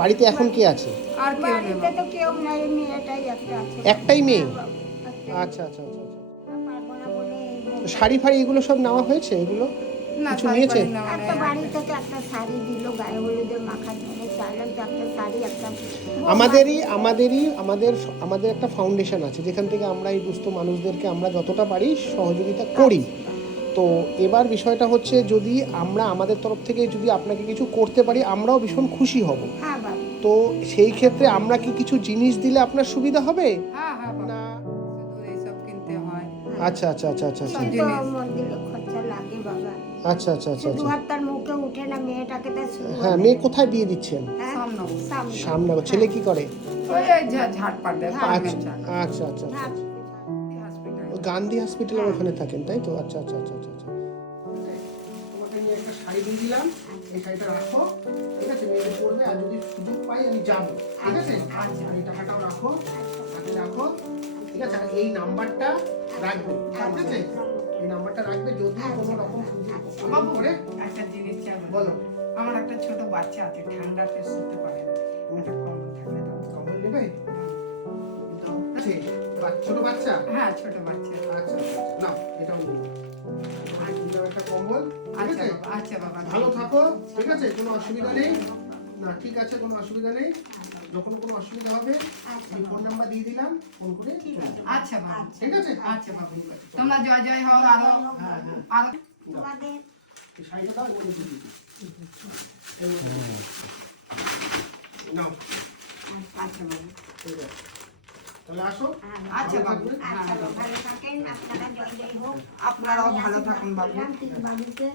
বাড়িতে এখন কে আছে? আর কেউ নেই বাড়িতে তো কেউ নাই, মেয়েটাই একটা আছে। একটাই মেয়ে? একটাই। আচ্ছা আচ্ছা আচ্ছা আচ্ছা। পারবো না বলে তো শাড়ি ফাড়ি এগুলো সব নেওয়া হয়েছে? এগুলো না, কিছু শাড়ি নিয়েছে? ফাড়ি নেওয়া একটা নেই। বাড়ি থেকে একটা শাড়ি দিল, গায়ে হলুদের মাখার জন্য চাইলাম যে একটা শাড়ি একটা আমাদের একটা ফাউন্ডেশন আছে যেখান থেকে আমরা এই দুস্থ মানুষদেরকে আমরা যতটা পারি সহযোগিতা করি। তো এবার বিষয়টা হচ্ছে যদি আমরা আমাদের তরফ থেকে যদি আপনাকে কিছু করতে পারি আমরাও ভীষণ খুশি হব। হ্যাঁ বাবা। তো সেই ক্ষেত্রে আমরা কি কিছু জিনিস দিলে আপনার সুবিধা হবে? হ্যাঁ হ্যাঁ বাবা, না? শুধু এইসব কিনতে হয়। আচ্ছা আচ্ছা আচ্ছা আচ্ছা আচ্ছা সব তো জিনিস। মন্দিরে খরচা লাগে বাবা, আচ্ছা আচ্ছা আচ্ছা শুধু আচ্ছা। হাত তার মুখে উঠে না, মেয়েটাকে তো শুরু হ্যাঁ, মেয়ে কোথায় বিয়ে দিচ্ছেন? সামনে। সামনে। ছেলে কি করে? ওই ঝাড়পাট দেয়, পারমেন্ট আচ্ছা ঝাড়। আচ্ছা আচ্ছা আচ্ছা। হসপিটাল। ও গান্ধী হসপিটালের ওখানে থাকেন তাই তো? আচ্ছা আচ্ছা আচ্ছা আচ্ছা আচ্ছা। তোমাকে আমি একটা শাড়ি দিয়ে দিলাম, এই শাড়িটা রাখো, ঠিক আছে? মেয়েকে পরবে, আর যদি সুযোগ পাই আমি যাবো, ঠিক আছে? আচ্ছা। আর এই টাকাটাও রাখো, সাথে রাখো, ঠিক আছে? আর এই নাম্বারটা রাখবে, ঠিক আছে? এই নাম্বারটা রাখবে, যদি কোনো রকম বাবু করে। একটা জিনিস চাইবো। বলো। আমার একটা ছোট বাচ্চা আছে, ঠান্ডাতে শুতে পারে না, একটা কম্বল থাকলে দাও। কম্বল নেবে? আছে, ছোট বাচ্চা? হ্যাঁ, ছোট বাচ্চা। আচ্ছা আচ্ছা, নাও এটাও নিও। এটাও একটা কম্বল, ঠিক আচ্ছা আছে? বাবা, আচ্ছা বাবা। ভালো থাকো, ঠিক আছে? কোনো অসুবিধা নেই না, ঠিক আছে? কোনো অসুবিধা নেই। যখন কোনো অসুবিধা হবে আমি ফোন নাম্বার দিয়ে দিলাম, ফোন করে চলে যাবে। আচ্ছা বাবা, ঠিক আছে? আচ্ছা বাবা। তোমরা জয় জয় হও, আরো হ্যাঁ হ্যাঁ, আরো তোমাদের এই শাড়িটা দাও, ওগুলো দিয়ে দিচ্ছি। নাও, আচ্ছা বাবা। ঠিক আছে। তাহলে আসো। আচ্ছা ভালো বাবু। থাকবে। আচ্ছা, ভালো থাকেন আপনারা, জয় জয় হোক। আপনারাও ভালো থাকুন বাবু। বাড়িতে